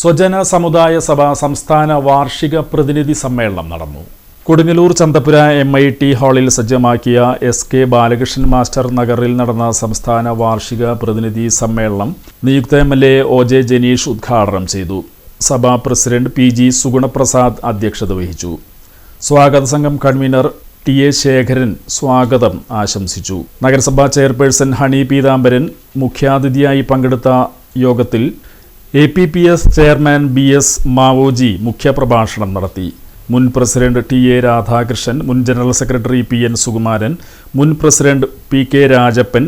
സ്വജന സമുദായ സഭ സംസ്ഥാന വാർഷിക പ്രതിനിധി സമ്മേളനം നടന്നു. കൊടുങ്ങല്ലൂർ ചന്തപുര MIT ഹാളിൽ സജ്ജമാക്കിയ SK ബാലകൃഷ്ണൻ മാസ്റ്റർ നഗറിൽ നടന്ന സംസ്ഥാന വാർഷിക പ്രതിനിധി സമ്മേളനം നിയുക്ത MLA OJ ജനീഷ് ഉദ്ഘാടനം ചെയ്തു. സഭാ പ്രസിഡന്റ് PG സുഗുണപ്രസാദ് അധ്യക്ഷത വഹിച്ചു. സ്വാഗത സംഘം കൺവീനർ TA ശേഖരൻ സ്വാഗതം ആശംസിച്ചു. നഗരസഭാ ചെയർപേഴ്സൺ ഹണി പീതാംബരൻ മുഖ്യാതിഥിയായി പങ്കെടുത്ത യോഗത്തിൽ APPS ചെയർമാൻ BS മാവോജി മുഖ്യപ്രഭാഷണം നടത്തി. മുൻ പ്രസിഡന്റ് TA രാധാകൃഷ്ണൻ, മുൻ ജനറൽ സെക്രട്ടറി PN സുകുമാരൻ, മുൻ president PK Rajappan,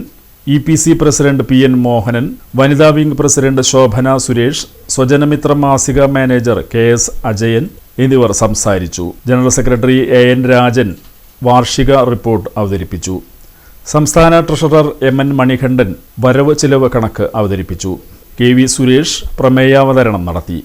EPC president PN Mohanan, വനിതാ വിംഗ് പ്രസിഡന്റ് ശോഭന സുരേഷ്, സ്വജനമിത്ര മാസിക മാനേജർ KS അജയൻ എന്നിവർ സംസാരിച്ചു. ജനറൽ സെക്രട്ടറി AN രാജൻ വാർഷിക റിപ്പോർട്ട് അവതരിപ്പിച്ചു. സംസ്ഥാന ട്രഷറർ MN മണികണ്ഠൻ വരവ് ചിലവ് കണക്ക് അവതരിപ്പിച്ചു. KV സുരേഷ് പ്രമേയാവതരണം നടത്തി.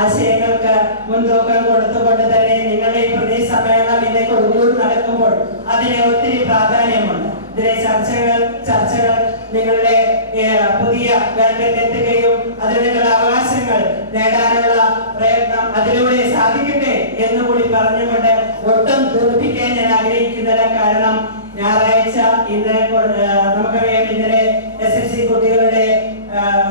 ആശയങ്ങൾക്ക് മുൻതൂക്കം കൊടുത്തുകൊണ്ട് തന്നെ നിങ്ങളുടെ ഈ പ്രദേശ സമ്മേളനം ഇന്ന് കൊടുങ്ങല്ലൂർ നടക്കുമ്പോൾ അതിന് ഒത്തിരി പ്രാധാന്യമുണ്ട്. ഇതിലെ ചർച്ചകൾ നിങ്ങളുടെ പുതിയ ഗവൺമെന്റ് എത്തുകയും അതിൽ നിങ്ങളുടെ അവകാശങ്ങൾ നേടാനുള്ള പ്രയത്നം അതിലൂടെ സാധിക്കട്ടെ എന്നുകൂടി പറഞ്ഞുകൊണ്ട് ഒട്ടും ദീർഘിപ്പിക്കാൻ ഞാൻ ആഗ്രഹിക്കുന്നില്ല. കാരണം ഞായറാഴ്ച ഇന്ന് നമുക്കറിയാം, ഇന്നലെ SSC കുട്ടികളുടെ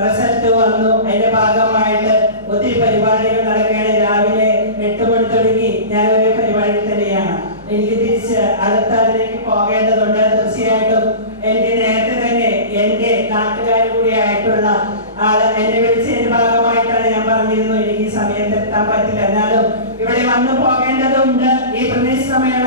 റിസൾട്ട് വന്നു. അതിന്റെ ഭാഗമായിട്ട് ഒത്തിരി പരിപാടികൾ നടക്കുകയാണ്. രാവിലെ 8 മണി തുടങ്ങി ഞാനൊരു പരിപാടി തന്നെയാണ്. എനിക്ക് തിരിച്ച് അടുത്തതിലേക്ക് പോകേണ്ടതുണ്ട്. തീർച്ചയായിട്ടും എനിക്ക് നേരത്തെ തന്നെ എന്റെ നാട്ടുകാർ കൂടി ആയിട്ടുള്ള ആള് എന്നെ വിളിച്ചതിന്റെ ഭാഗമായിട്ടാണ് ഞാൻ പറഞ്ഞിരുന്നു എനിക്ക് ഈ സമയത്ത് എത്താൻ പറ്റില്ല, എന്നാലും ഇവിടെ വന്നു പോകേണ്ടതുണ്ട്. ഈ പ്രദേശ സമ്മേളനം